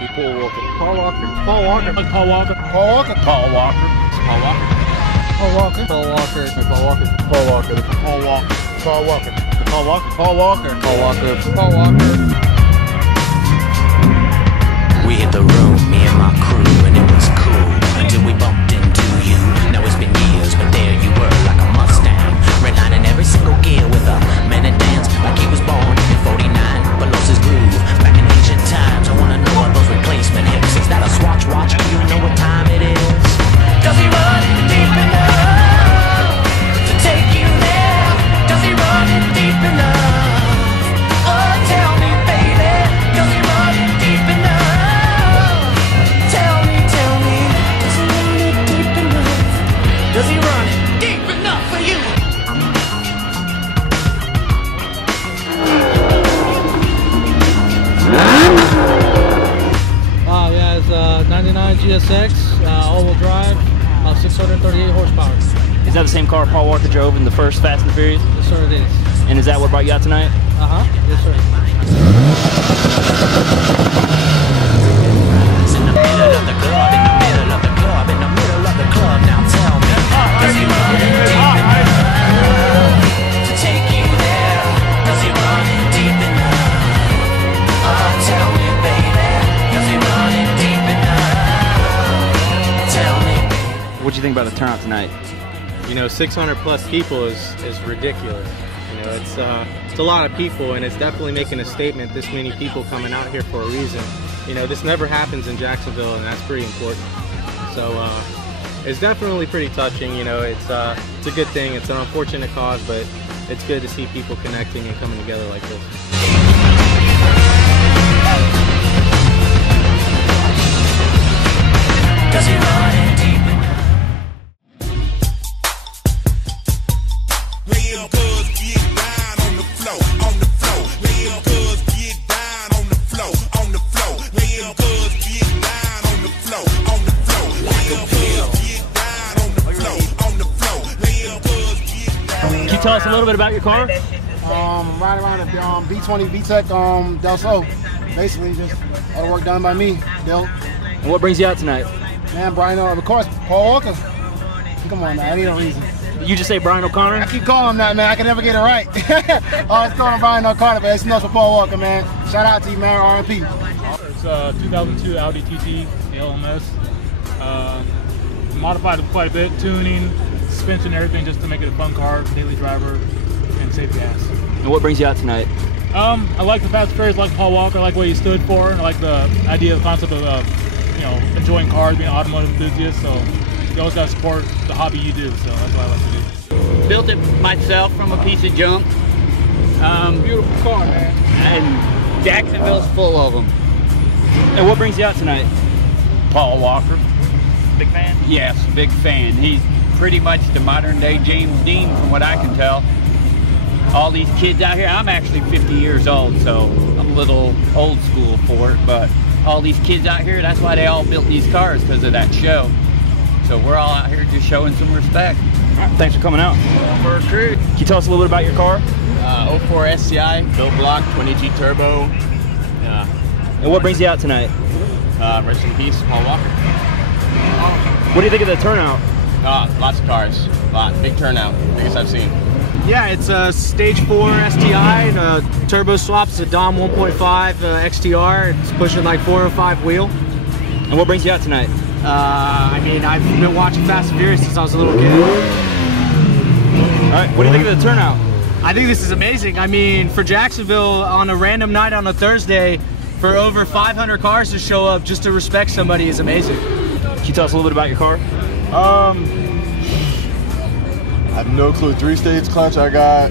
be Paul Walker. Paul Walker. Paul Walker. Paul Walker. Paul Walker. Paul Walker. Paul Walker. Paul Walker. Paul Walker. Paul Walker. Paul Walker. Paul Walker. Paul Walker. Paul Walker. Paul Walker. Paul Walker. Paul Walker. We hit the room, me and my crew, and it was cool until we bumped into you. Now it's been years, but there you were, like a Mustang, redlining every single gear with a man and dance like he was born in '49, but lost his groove back in ancient times. I wanna know what those replacement hips. Is that a Swatch watch? Do you know what time it is? Does he run deep enough to take you there? Does he run deep enough? Oh, tell me, baby, does he run deep enough? Tell me, does he run it deep enough? Does he run it deep enough for you? Yeah, it's a 99 GSX, all-wheel drive, 638 horsepower. Is that the same car Paul Walker drove in the first Fast and Furious? Yes, sir, it is. And is that what brought you out tonight? Yes, sir. In the middle of the club, in the middle of the club, in the middle of the club. Now tell me, does he run it deep enough to take you there? Does he run it deep enough? Oh, tell me, baby, does he run it deep enough? Tell me, baby. What'd you think about the turnout tonight? You know, 600 plus people is ridiculous. You know, it's a lot of people, and it's definitely making a statement. This many people coming out here for a reason. You know, this never happens in Jacksonville, and that's pretty important. So it's definitely pretty touching. You know, it's a good thing. It's an unfortunate cause, but it's good to see people connecting and coming together like this. Does he run it deep enough? Real good, get down on the floor, on the floor. Real good, get down on the floor, on the floor. Real good, get down on the floor, on the floor. Real good, get down on the floor, on the floor. Real good, get down. Can you tell us a little bit about your car? Right around the B20 VTEC Del Sol. Basically, just all the work done by me, Bill. And what brings you out tonight? Man, Brian, of course, Paul Walker. Come on, man, I need a reason. You just say Brian O'Connor? I keep calling him that, man. I can never get it right. I was calling Brian O'Connor, but it's nothing for Paul Walker, man. Shout out to you, man. R.I.P. It's a 2002 Audi TT LMS. Modified it quite a bit, tuning, suspension, everything, just to make it a fun car, daily driver, and safe gas. And what brings you out tonight? I like the Fast and Furious, I like Paul Walker, I like what he stood for, and I like the idea, the concept of you know, enjoying cars, being an automotive enthusiast. So you always got to support the hobby you do. So that's what I like to do. Built it myself from a piece of junk. Beautiful car, man. And Jacksonville's full of them. And what brings you out tonight? Paul Walker. Big fan? Yes, big fan. He's pretty much the modern day James Dean from what I can tell. All these kids out here, I'm actually 50 years old, so I'm a little old school for it, but all these kids out here, that's why they all built these cars, because of that show. So we're all out here just showing some respect. All right, thanks for coming out. For a crew. Can you tell us a little bit about your car? 04 SCI, Bill Block, 20G Turbo. And what brings you out tonight? Rest in peace, Paul Walker. What do you think of the turnout? Lots of cars, big turnout, biggest I've seen. Yeah, it's a Stage 4 STI, turbo swaps, a Dom 1.5 XTR. It's pushing like 405 wheel. And what brings you out tonight? I mean, I've been watching Fast and Furious since I was a little kid. All right, what do you think of the turnout? I think this is amazing. I mean, for Jacksonville on a random night on a Thursday, for over 500 cars to show up just to respect somebody is amazing. Can you tell us a little bit about your car? I have no clue. 3-stage clutch I got.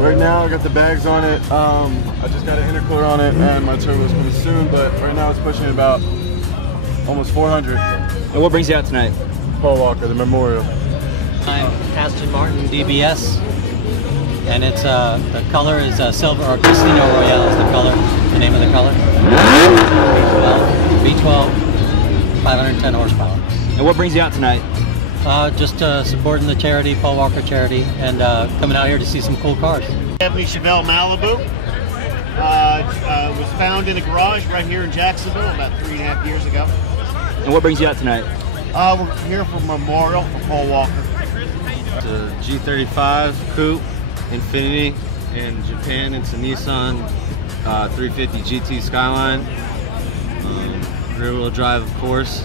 Right now I got the bags on it. I just got an intercooler on it and my turbo's coming soon, but right now it's pushing about almost 400. And what brings you out tonight? Paul Walker, the memorial. I'm Aston Martin DBS, and it's the color is silver, or Casino Royale is the color, the name of the color. V12, 510 horsepower. And what brings you out tonight? Just supporting the charity, Paul Walker charity, and coming out here to see some cool cars. Chevy Chevelle Malibu. Was found in a garage right here in Jacksonville about 3.5 years ago. And what brings you out tonight? We're here for Memorial for Paul Walker. It's a G35 Coupe, Infinity. In Japan, it's a Nissan 350 GT Skyline. Rear-wheel drive, of course.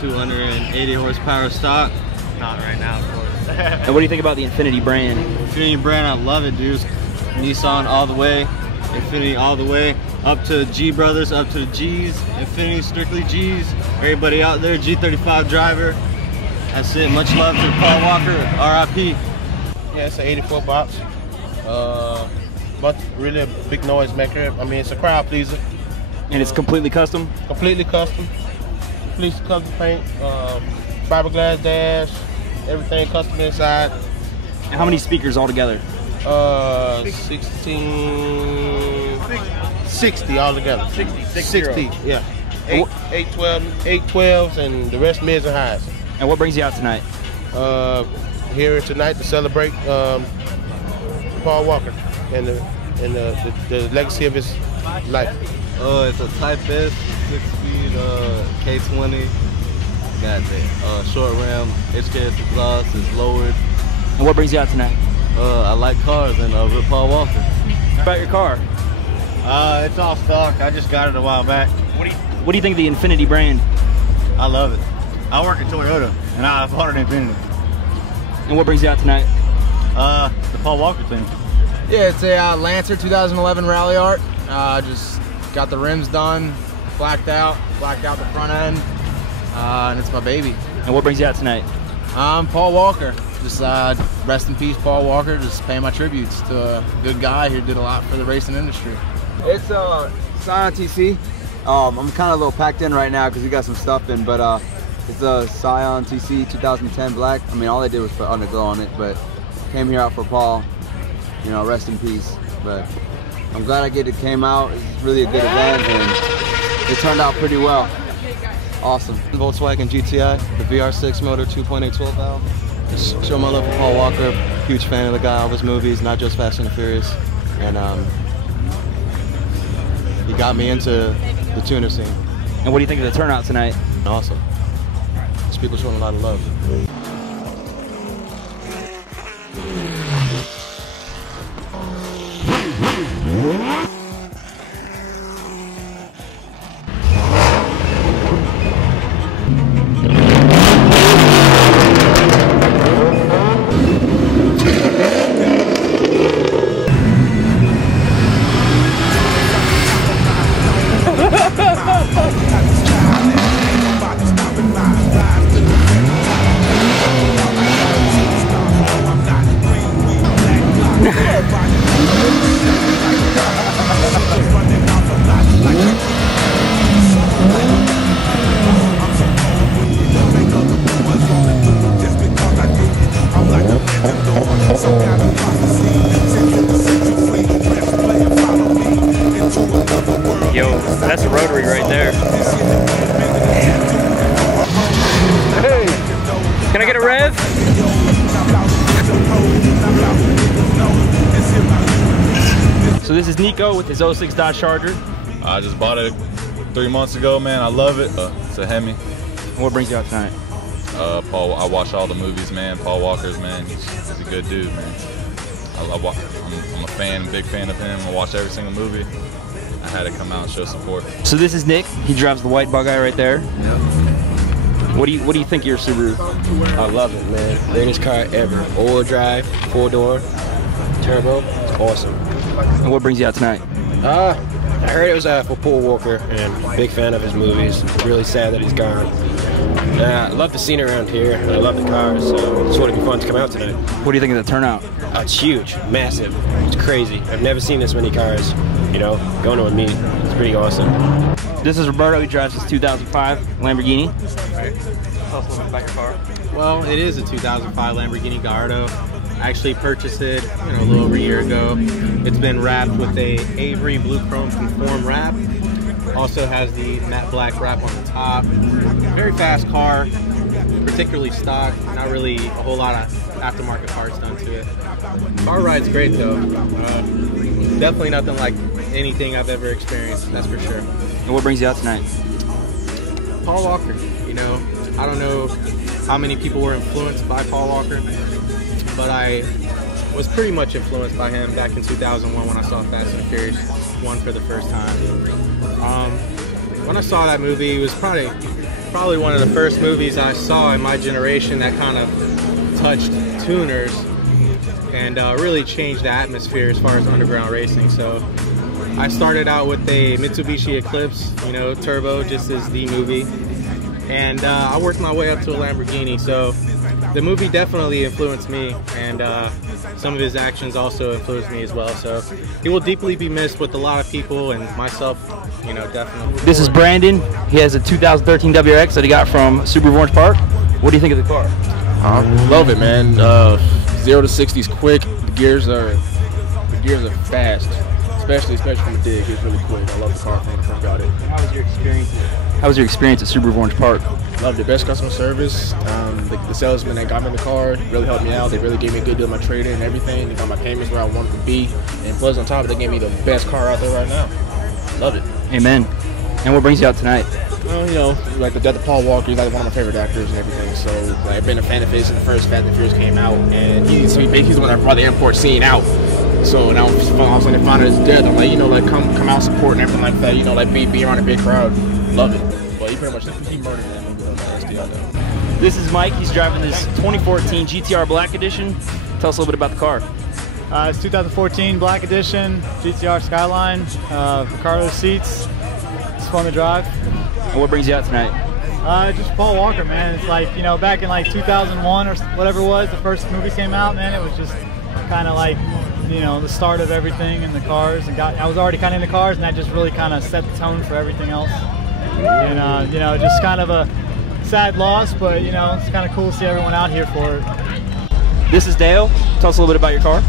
280 horsepower stock. Not right now, of course. And what do you think about the Infinity brand? Infinity brand, I love it, dude. Nissan all the way, Infinity all the way, up to G Brothers, up to the G's, Infinity strictly G's. Everybody out there, G35 driver. That's it. Much love to Paul Walker, RIP. Yeah, it's an 84 box. But really a big noise maker. I mean, it's a crowd pleaser. And it's completely custom? Completely custom. Police custom paint, fiberglass dash, everything custom inside. And how many speakers altogether? 60 altogether. 60, yeah. 812s, and the rest mids and highs. And what brings you out tonight? Here tonight to celebrate Paul Walker and the legacy of his life. It's a Type S, 6-speed K20. Got that short ram, HKS exhaust is lowered. And what brings you out tonight? I like cars and with Paul Walker. How about your car? It's all stock. I just got it a while back. What do you think of the Infinity brand? I love it. I work at Toyota and I bought an Infinity. And what brings you out tonight? The Paul Walker thing. Yeah, it's a Lancer 2011 Rally Art. Just got the rims done, blacked out the front end, and it's my baby. And what brings you out tonight? Paul Walker. Just rest in peace, Paul Walker. Just paying my tributes to a good guy who did a lot for the racing industry. It's Scion TC. I'm kind of a little packed in right now because we got some stuff in, but it's a Scion TC 2010 black. I mean, all they did was put underglow on it, but came here out for Paul. You know, rest in peace. But I'm glad came out. It's really a good event, and it turned out pretty well. Awesome. Volkswagen GTI, the VR6 motor, 2.8 12 valve. Just show my love for Paul Walker. Huge fan of the guy, all of his movies, not just Fast and the Furious. And he got me into the tuner scene. And what do you think of the turnout tonight? Awesome. These people showing a lot of love. Yo, that's a rotary right there. Hey, can I get a rev? So this is Nico with his 06 Dodge Charger. I just bought it 3 months ago, man. I love it. It's a Hemi. And what brings you out tonight? Paul, I watch all the movies, man. Paul Walker's, man. He's a good dude, man. I'm a fan, big fan of him. I watch every single movie. I had to come out and show support. So this is Nick. He drives the white Bug-Eye right there. Yep. What do you think of your Subaru? I love it, man. Greatest car ever. All-wheel drive, 4-door, turbo. It's awesome. And what brings you out tonight? I heard it was for Paul Walker, and big fan of his movies. Really sad that he's gone. I love the scene around here, and I love the cars, so it's going to be fun to come out tonight. What do you think of the turnout? It's huge, massive. It's crazy. I've never seen this many cars, you know, going to a meet. It's pretty awesome. This is Roberto. He drives his 2005 Lamborghini. Right. Tell us a little bit about your car. Well, it is a 2005 Lamborghini Gallardo. I actually purchased it, a little over a year ago. It's been wrapped with a Avery Blue Chrome Conform wrap. Also has the matte black wrap on the top. Very fast car, particularly stock. Not really a whole lot of aftermarket parts done to it. Car ride's great though. definitely nothing like anything I've ever experienced, that's for sure. And what brings you out tonight? Paul Walker, you know, I don't know how many people were influenced by Paul Walker, but I was pretty much influenced by him back in 2001 when I saw Fast and Furious 1 for the first time. When I saw that movie, it was probably one of the first movies I saw in my generation that kind of touched tuners and really changed the atmosphere as far as underground racing. So I started out with a Mitsubishi Eclipse, you know, turbo, just as the movie, and I worked my way up to a Lamborghini. So the movie definitely influenced me, and some of his actions also influenced me as well. So he will deeply be missed with a lot of people, and myself, you know, definitely. This is Brandon. He has a 2013 WRX that he got from Subaru Orange Park. What do you think of the car? Love it, man. 0 to 60 is quick. The gears are fast, especially from the dig. It's really quick. I love the car from the got it. How was your experience? How was your experience at Subaru Orange Park? Loved it. Best customer service. The salesman that got me in the car really helped me out. They really gave me a good deal on my trade-in and everything. They got my payments where I wanted to be, and plus on top of it, they gave me the best car out there right now. Love it. Amen. And what brings you out tonight? Well, you know, like the death of Paul Walker, he's like one of my favorite actors and everything. So like, I've been a fan of his since the first Fast and Furious came out, and he's the one that brought the import scene out. So now when they found out his death, I'm like, you know, like come out support and everything like that. You know, like be around a big crowd. Love it. But he pretty much murdered that movie. This is Mike. He's driving this 2014 GTR Black Edition. Tell us a little bit about the car. It's 2014 Black Edition, GTR Skyline, Ricardo seats. It's fun to drive. And what brings you out tonight? Just Paul Walker, man. It's like, you know, back in like 2001 or whatever it was, the first movie came out, man, it was just kind of like, you know, the start of everything in the cars. And I was already kind of in the cars, and that just really kind of set the tone for everything else. And, you know, just kind of a sad loss, but, you know, it's kind of cool to see everyone out here for it. This is Dale. Tell us a little bit about your car.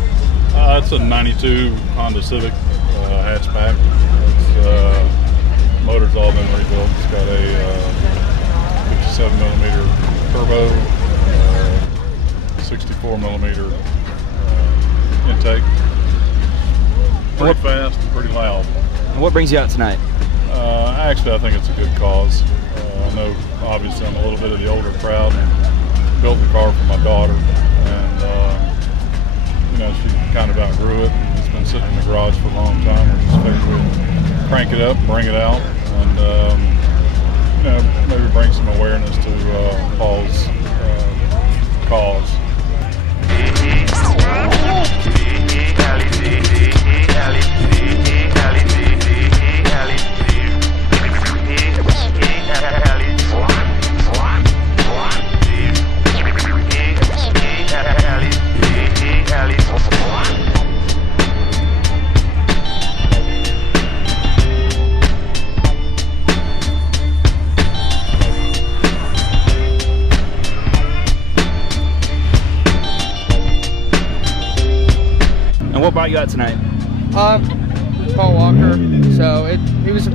It's a 92 Honda Civic hatchback. Motor's all been rebuilt. It's got a 57mm turbo, 64mm intake. Pretty fast, pretty loud. And what brings you out tonight? Actually, I think it's a good cause. I know, obviously, I'm a little bit of the older crowd. Built the car for my daughter, and you know, she kind of outgrew it. It's been sitting in the garage for a long time. We just figured we'd crank it up, bring it out, and you know, maybe bring some awareness to Paul's cause. What brought you out tonight? Paul Walker. So I was a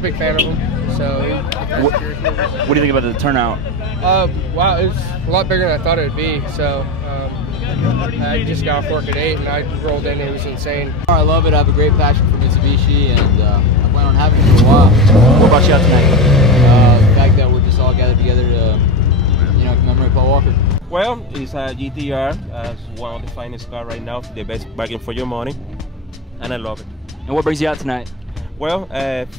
big fan of him. So what do you think about the turnout? Wow, it was a lot bigger than I thought it would be. So I just got off work at 8 and I rolled in. It was insane. I love it. I have a great passion for Mitsubishi, and I plan on having it for a while. What brought you out tonight? The fact that we're just all gathered together to, you know, commemorate Paul Walker. Well, it's a GTR, one of the finest cars right now, the best bargain for your money, and I love it. And what brings you out tonight? Well,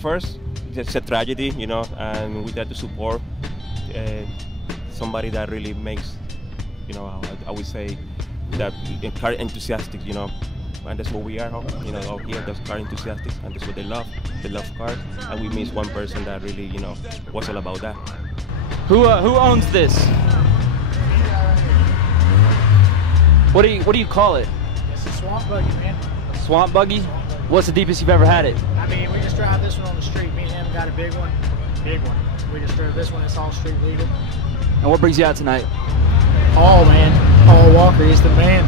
first, it's a tragedy, you know, and we try to support somebody that really makes, you know, I would say, that car enthusiastic, you know, and that's what we are, you know, out here, those car enthusiasts, and that's what they love. They love cars, and we miss one person that really, you know, was all about that. Who owns this? What do you call it? It's a swamp buggy, man. Swamp buggy? What's the deepest you've ever had it? I mean, we just drive this one on the street. Me and him got a big one. Big one. We just drove this one. It's all street legal. And what brings you out tonight? Paul, man. Paul Walker. He's the man.